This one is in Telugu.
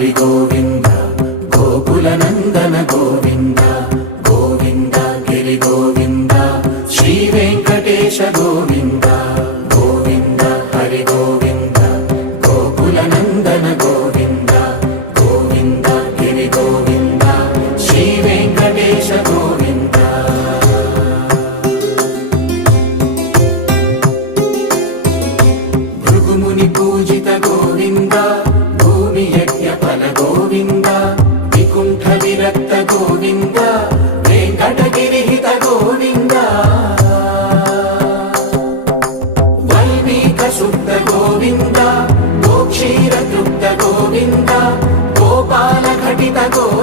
హరి గోవింద గోకుల నందన గోవింద గోవింద గిరి గోవింద శ్రీ వెంకటేశ గోవింద గోవింద హరి గోవింద గోకుల నందన గోవింద గోవింద గిరి గోవింద శ్రీ వెంకటేశ గోవింద భృగుముని పూజిత గోవింద భూమి యజ్ఞ ఫల గోవింద వికుంఠ విరక్త గోవింద వెంకటగిరిహిత గోవింద వైదిక శుద్ధ గోవింద గోక్షీర తృప్త గోవింద గోపాల ఘటిత గోవింద